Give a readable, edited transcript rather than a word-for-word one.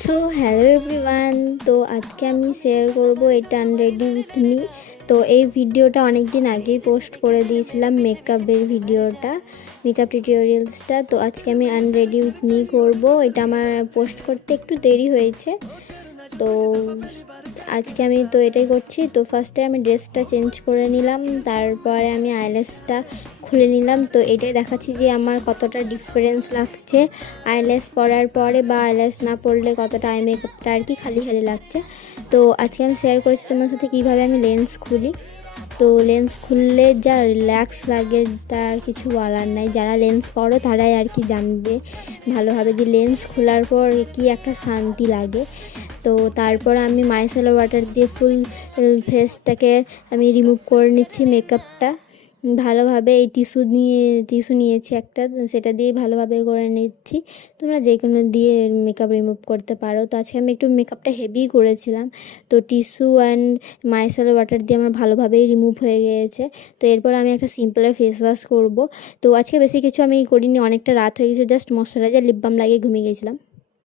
So hello everyone. তো আজকে আমি শেয়ার করব এটা আনরেডি উইথ মি। তো এই ভিডিওটা অনেক দিন আগেই পোস্ট করে দিয়েছিলাম, মেকআপের ভিডিওটা, মেকআপ টিউটোরিয়ালসটা। তো আজকে আমি আনরেডি উইথ মি করবো। এটা আমার পোস্ট করতে একটু দেরি হয়েছে, তো আজকে আমি তো এটাই করছি। তো ফার্স্টে আমি ড্রেসটা চেঞ্জ করে নিলাম, তারপরে আমি আইল্যাশটা খুলে নিলাম। তো এটাই দেখাচ্ছি যে আমার কতটা ডিফারেন্স লাগছে আইল্যাশ পরার পরে বা আইল্যাশ না পরলে, কতটা আই মেকআপটা আর কি খালি খালি লাগছে। তো আজকে আমি শেয়ার করেছি তোমার সাথে কীভাবে আমি লেন্স খুলি। তো লেন্স খুললে যা রিল্যাক্স লাগে তার কিছু বলার নাই। যারা লেন্স পরো তারাই আর কি জানবে ভালোভাবে যে লেন্স খোলার পর কি একটা শান্তি লাগে। তো তারপর আমি মাইসেলার ওয়াটার দিয়ে ফুল ফেসটাকে আমি রিমুভ করে নিচ্ছি মেকআপটা ভালোভাবে। এই টিস্যু নিয়েছি একটা, সেটা দিয়ে ভালোভাবে করে নিচ্ছি। তোমরা যে কোনো দিয়ে মেকআপ রিমুভ করতে পারো। তো আজকে আমি একটু মেকআপটা হেভি করেছিলাম, তো টিস্যু অ্যান্ড মাইসেলার ওয়াটার দিয়ে আমার ভালোভাবেই রিমুভ হয়ে গিয়েছে। তো এরপর আমি একটা সিম্পলের ফেস ওয়াশ করবো। তো আজকে বেশি কিছু আমি করিনি, অনেকটা রাত হয়ে গেছে, জাস্ট ময়শ্চারাইজার লিপ বাম লাগিয়ে ঘুমিয়ে গেছিলাম।